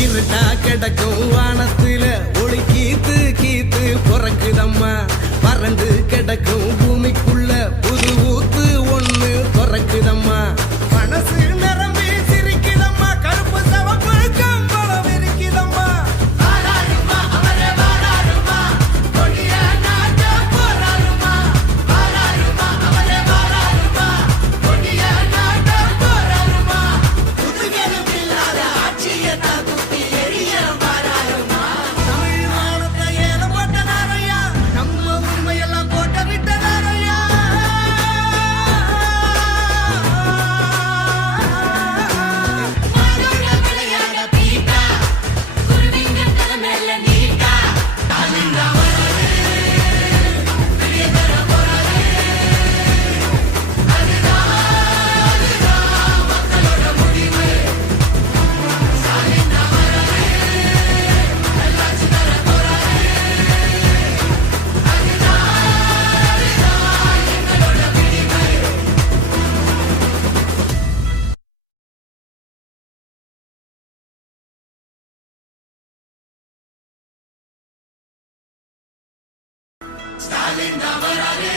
இருட்டா கிடக்கும் வானத்துல ஒளி கீத்து கீத்து பிறக்குதம்மா. வறண்டு ஸ்டாலின் தவறாரே